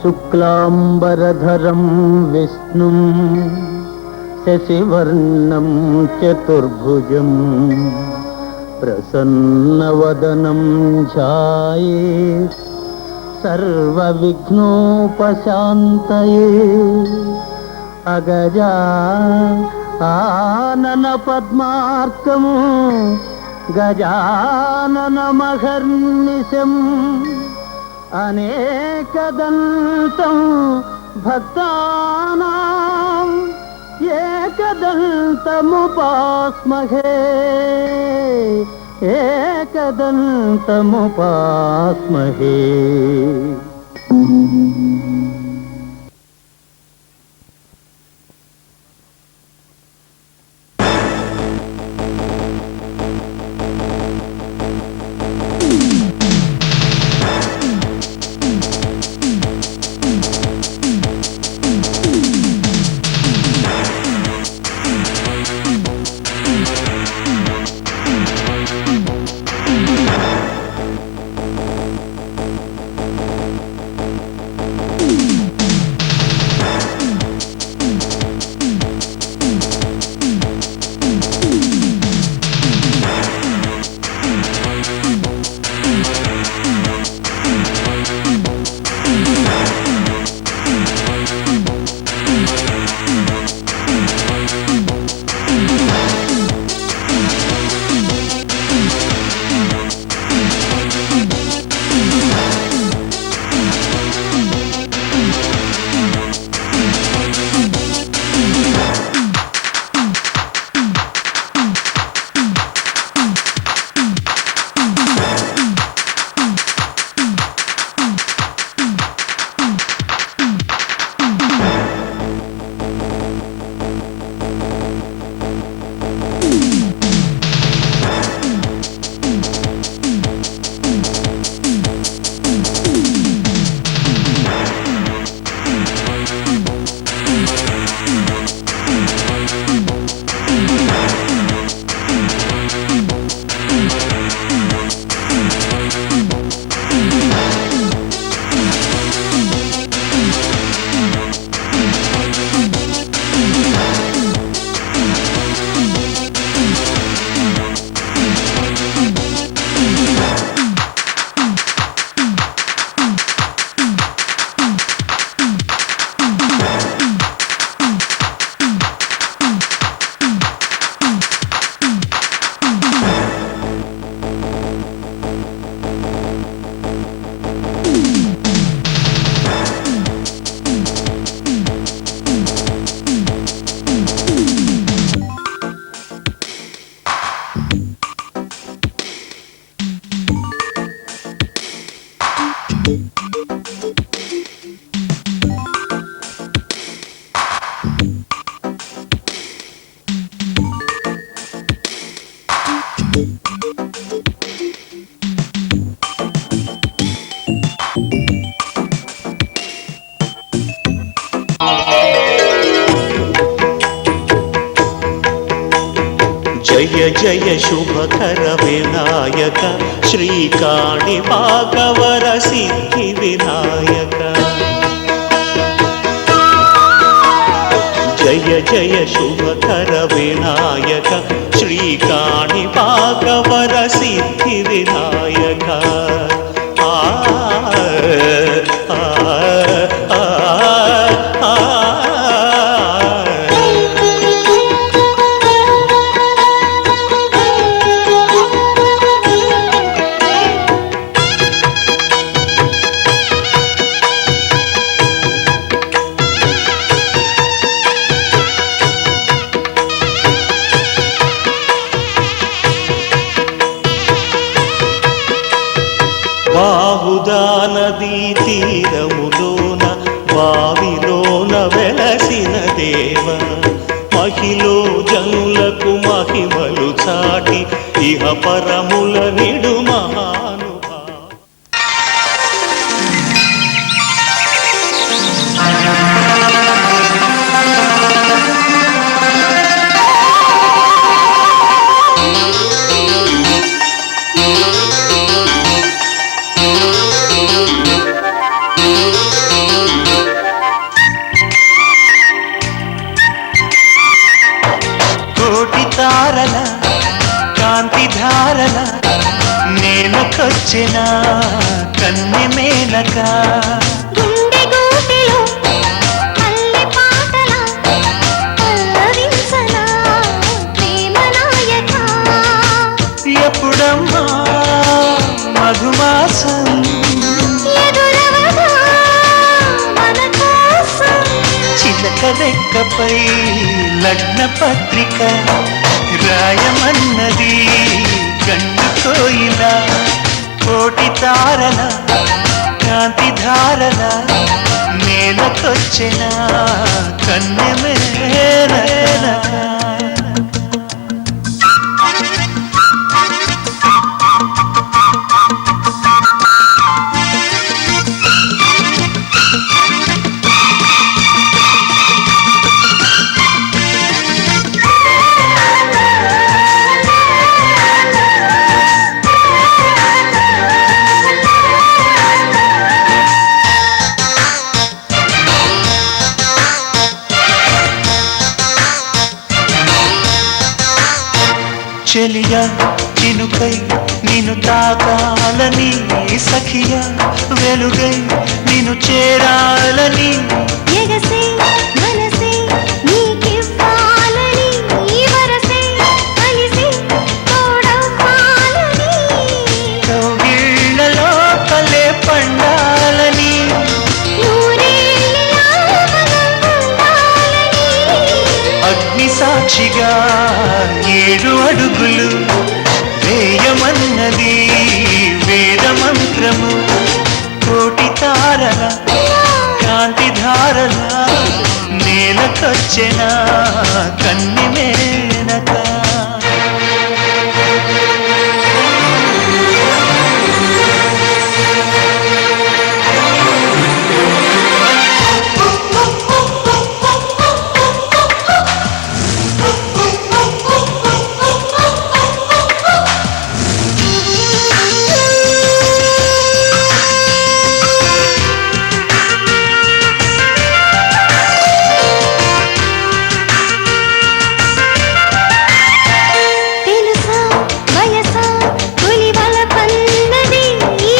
శుక్లాంబరధరం విష్ణుం శశివర్ణం చతుర్భుజం ప్రసన్నవదనం ధ్యాయేత్ సర్వవిఘ్నోపశాంతయే. అగజా ఆనన పద్మార్కము గజాననమహర్నిశం అనేకదంతం భక్తానాం ఏకదంతముపాస్మహే ఏకదంతముపాస్మహే. జయ జయ శుభకర వినాయక శ్రీకాణిపాకవర సిద్ధి వినాయక. జయ జయ శుభకర వినాయక శ్రీకాణిపాకవర సిద్ధి వినాయక. బాహుదా నదీ తీరములోన బావిలోన వెలసిన దేవ, మహిలో జనులకు మహిమలు చాటి ఇహ పరముల నిడు మహానుభావ. నేలకొచ్చిన కన్నె మేనక గుండె గూటిలో మల్లె పాటల పల్లవించనా ప్రేమ నాయక. ఎప్పుడమ్మా మధుమాసం ఎదురవగా మన కోసం చిలక రెక్కపై లగ్న పత్రిక రాయమన్నది గండు కోయిల కోటి తారల కాంతి ధారల నేలకొచ్చిన కన్నె మేనక. చెలియా చినుకై నిన్ను తాకాలని సఖియా వెలుగై నిన్ను చేరాలని ఎగసే మనసే నీకివ్వాలని వరసే కలిసి తోడవ్వాలని కౌగిళ్ళలో కలే పండాలని నూరేళ్ళ మనం ఉండాలని అగ్ని సాక్షిగా 7 అడుగులు వేయమన్నది వేద మంత్రము కోటి తారల కాంతి ధారల నేలకొచ్చిన కన్నె మేనక. తెలుసా వయసా పులివల పన్నది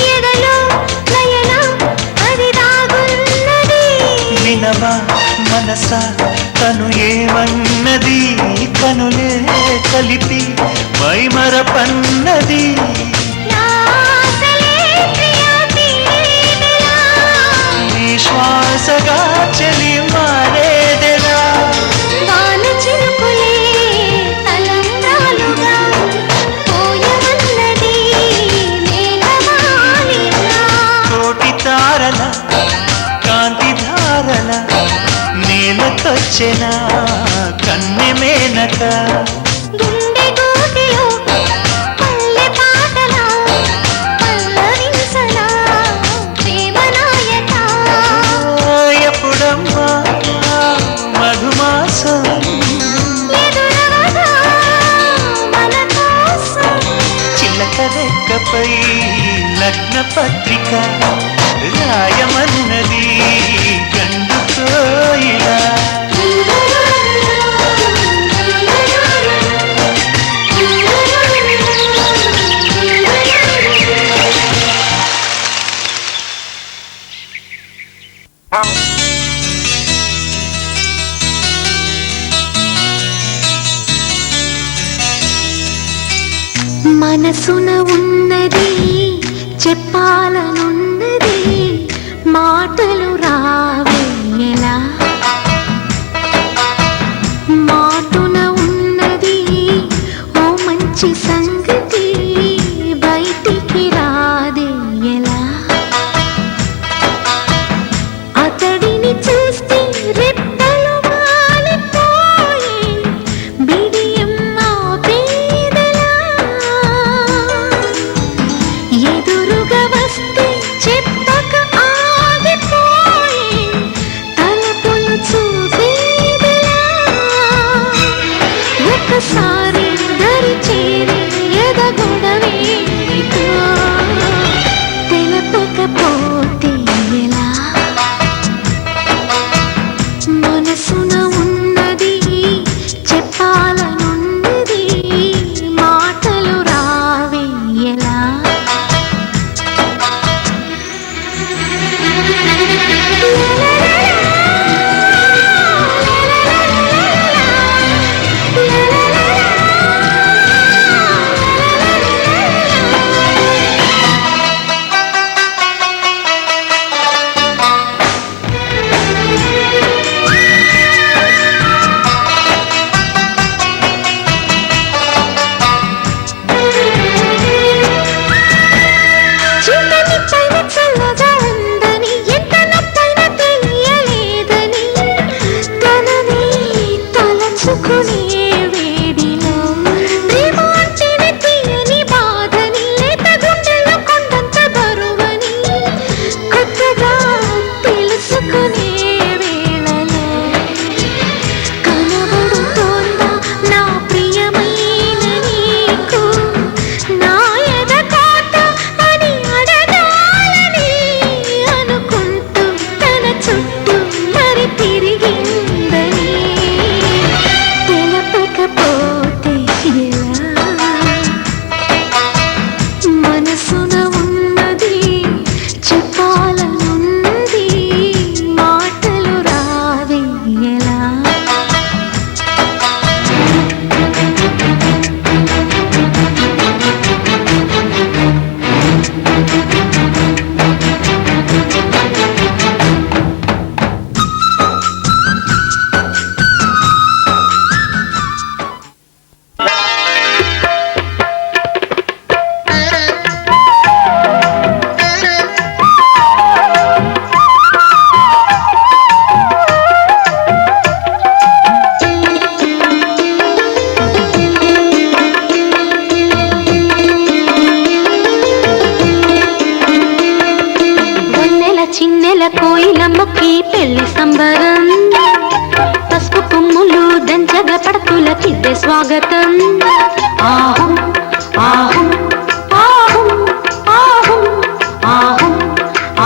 ఎదలో లయన అది దాగున్నది. వినవా మనసా తను ఏమన్నది కనులే కలిపి మైమరపన్నది నా ఆశలే ప్రియా తీరెదెలా. నీ శ్వాసగా చెలి మారేదెలా వాన చినుకులే తలంబ్రాలుగా పోయమన్నది మేఘమాలిగా. కోటి తారల కాంతి ధారల నేలకొచ్చిన కన్నె మేనక. గుండె గూటిలో మల్లె పాటల పల్లవించనా ప్రేమ నాయక. ఎప్పుడమ్మా మధుమాసం ఎదురవగా మన కోసం చిలక రెక్కపై లగ్న పత్రిక రాయమన్నది గండు కోయిల మనసున ఉన్నది చెప్పాలనున్నది మాటలు రావేలా. మాటున ఉన్నది ఓ మంచి సంగతి బయటికి రాదే ఎలా. అతడిని చూస్తే రెప్పలు వాలిపోయి బిడియం ఆపేదెలా. ఎదురుగా చిన్నెల కోయిలమ్మకి పెళ్లి సంబరం పసుపు కొమ్ములు దంచగా పడతులకిద్దే స్వాగతం ఆహం ఆహం ఆహం ఆహం ఆహం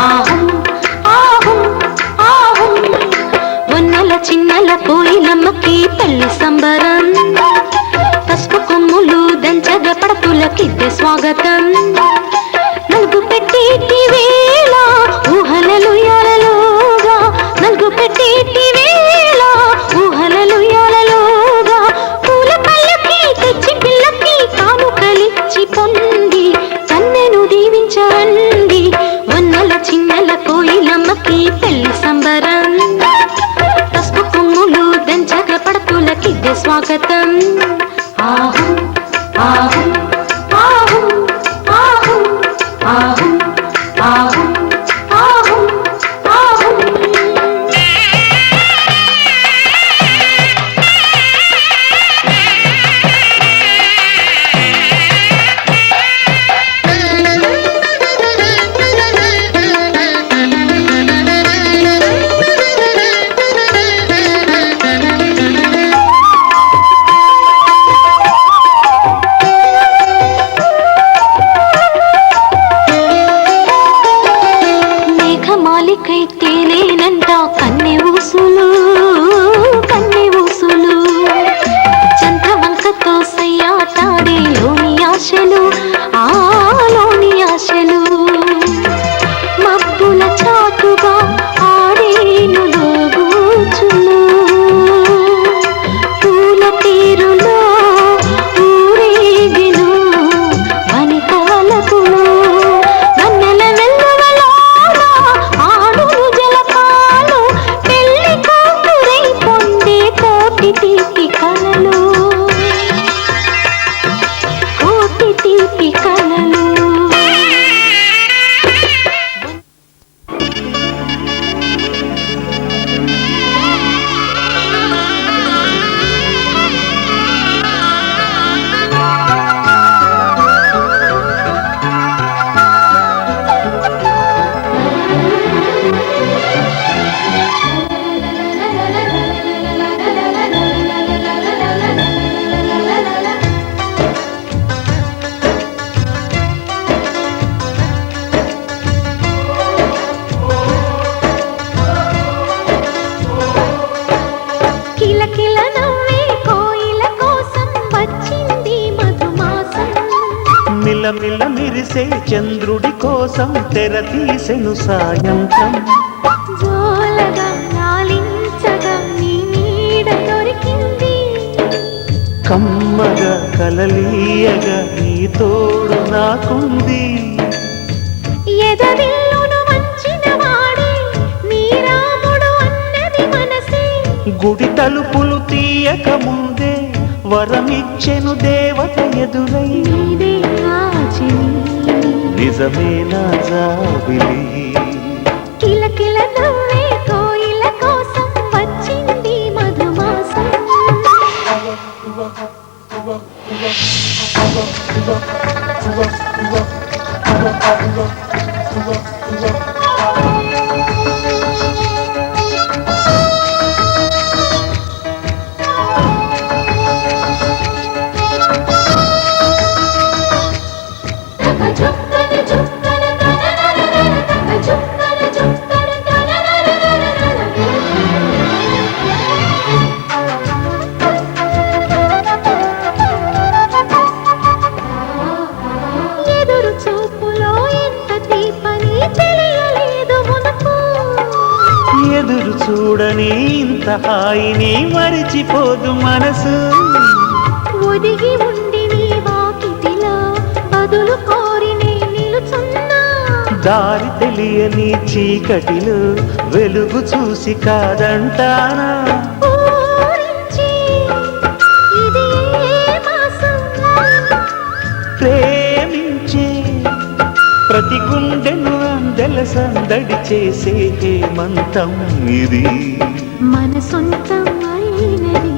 ఆహం ఆహం ఆహం వన్నెల చిన్నెల కోయిలమ్మకి పెళ్లి సంబరం పసుపు కొమ్ములు దంచగా పడతులకిద్దే స్వాగతం నలుగు పెట్టేటి వేళ ఊహలలు యాలలోగా నలుగు పెట్టేటి వేళ ఊహలలు యాలలోగా పూల పళ్ళకి తెచ్చి పిల్లకి కానుకలిచ్చి పొంది కన్నెను దీవించండి వన్నెల చిన్నెల కోయిలమ్మకి పెళ్లి సంబరం పసుపు కొమ్ములు దంచగా పడతులకిద్దే స్వాగతం ఆహం ఆహం ఆహం ఆహం ఆహం ఆహం ఆహం ఆహం మేఘమాలికై తేలేనంట కన్నె ఊసులు కన్నె ఊసులు చంద్రవంకతో సయ్యాటాడే లోని ఆశలు ఆ లోని ఆశలు మబ్బుల చాటుగా ఆడేను లోగూచులు పూల తీరులో ఊరేగెను వనితాలకులు వన్నెల వెల్లువలోన ఆడు జలపాలు పెళ్లి కూతురై పొందే కోటి తీపి కలలు కోటి తీపి కలలు కిలకిల నవ్వే కోయిల కోసం వచ్చింది మధుమాసం మిలమిల మిరిసే చంద్రుడి కోసం తెర తీసెను సాయంత్రం జోలగా లాలించగా నీ నీడ దొరికింది కమ్మగా కలలీయగా నీ తోడు నాకుంది ఎదవిల్లును వంచిన వాడే నీ రాముడు అన్నది మనసే గుడి తలుపులు తీయక ముందే వరమిచ్చెను దేవత ఎదురై నీదే ఆచని నిజమే నా జాబిలి కిలకిల నవ్వే కోయిల కోసం వచ్చింది మధుమాసం ఎదురు చూపులో ఎంత తీపని తెలియలేదు మునుపు ఎదురు చూడని ఇంత హాయిని మరిచిపోదు మనసు ఒదిగి ఉండి నీ వాకిటిలో బదులు కోరి నే నిలుచున్నా దారి తెలియని చీకటిలో వెలుగు చూసి కాదంటానా ఊరించి ఇది ఏ మాసం ప్రేమించే ప్రతి గుండెను అందెల సందడి చేసే హేమంతం ఇది మన సొంతం అయినది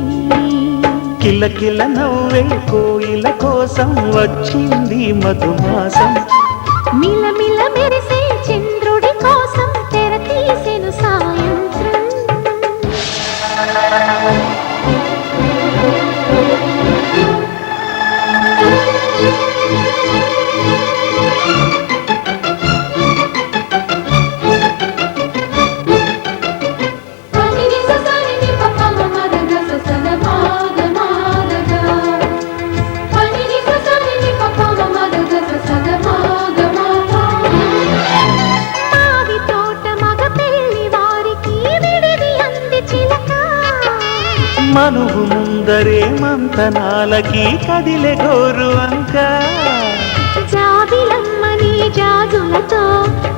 కిలకిల నవ్వే కోయిల కోసం వచ్చింది మధుమాసం మిలమిల మెరిసే చంద్రుడి కోసం తెర మనువు ముందరే మంతనాలకి కదిలే గోరు అంక జాబిలమ్మని జాజులతో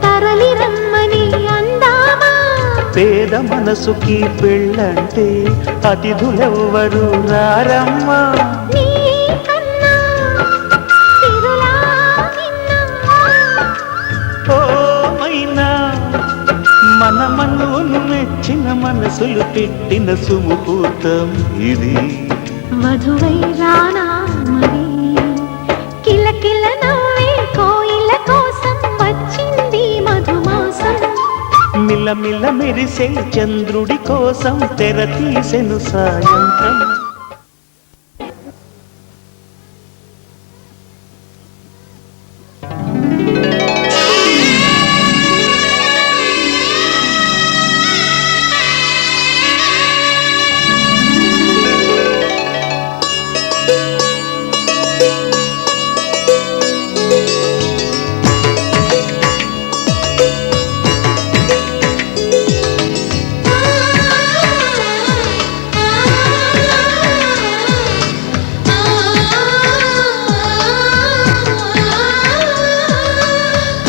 తరలి రమ్మని అందామా పేద మనసుకి పెళ్ళంటే అతిథులెవ్వరు రారమ్మా నీ కన్నా తిరులా నిన్నా ఓ మైనా మన మనువును మెచ్చిన మనసులు పెట్టిన సుముహూర్తం ఇది మధువై రానా మరి కిలకిల నవ్వే కోయిల కోసం వచ్చింది మధుమాసం మిలమిల మెరిసే చంద్రుడి కోసం తెర తీసెను సాయంత్రం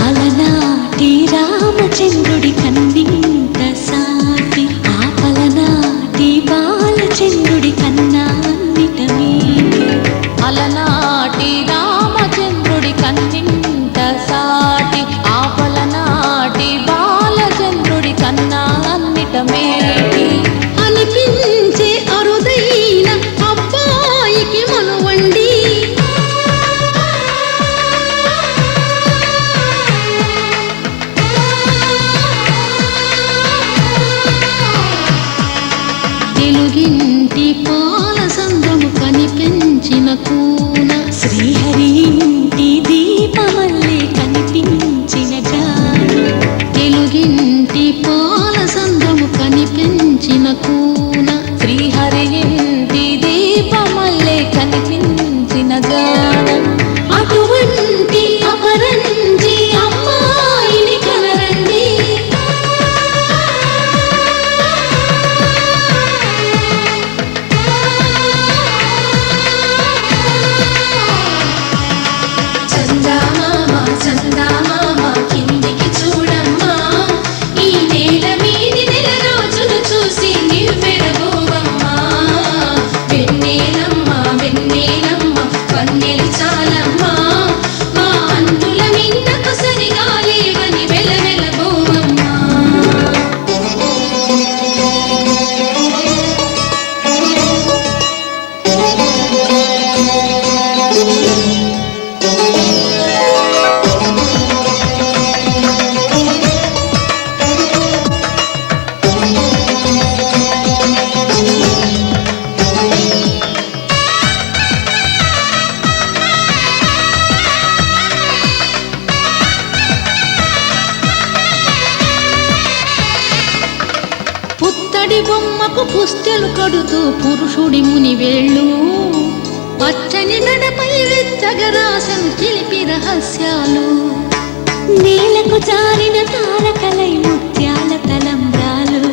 అలనాటి రామచంద్రుడి కన్నింత సాటి ఆపలనాటి బాలచంద్రుడి కన్నా అన్నిటమే అలనాటి రామచంద్రుడి కన్నింత సాటి ఆపలనాటి బాలచంద్రుడి కన్నా అన్నిటమే అనిపించే అరుదైన అబ్బాయికి మనువండి తెలుగింటి పాల సంద్రము కనిపించిన కూన శ్రీహరి ఇంటి దీపమల్లే కనిపించిన జాన తెలుగింటి పాల సంద్రము కనిపించిన కూన శ్రీహరి ఇంటి దీపమల్లే కనిపించిన గానం అటువంటి అపరంజి అమ్మాయిని కనరండి చందమామ చందమామ కిందికి చూడమ్మా ఈ నేల మీది నెల రోజులు చూసి నివ్వెరబోవమ్మా వెన్నెలమ్మ వెన్నెలమ్మ వన్నెలు చాలమ్మా మా అందుల నిన్నకు సరిగా లేవని వెలవెలబోవమ్మా పుత్తడి బొమ్మకు పుస్తెలు కడుతూ పురుషుడి ముని వేళ్ళు పచ్చని గడపై వెచ్చగరాసను చిలిపి రహస్యాలు నేలకు జారిన తారకలై ముత్యాల తలంబ్రాలు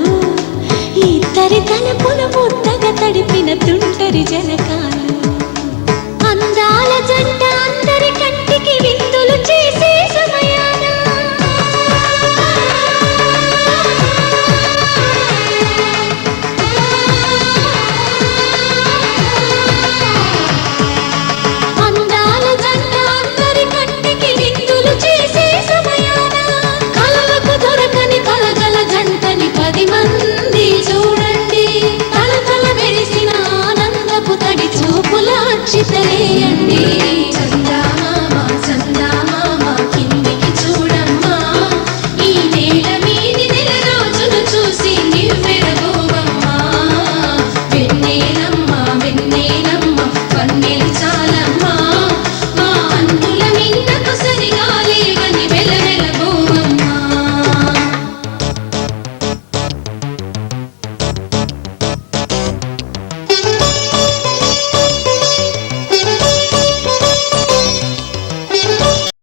ఇద్దరి తలపులు ముద్దగా తడిపిన తుంటరి జనకాలు అందాల జంట అందరి కంటికి విందులు చేసే సమయాన అందాల జంట అందరి కంటికి విందులు చేసే సమయాన కలలకు దొరకని కలగల జంటని 10 మంది చూడండి తల తల మెరిసిన ఆనందపు తడి చూపుల అచ్చితలేయండి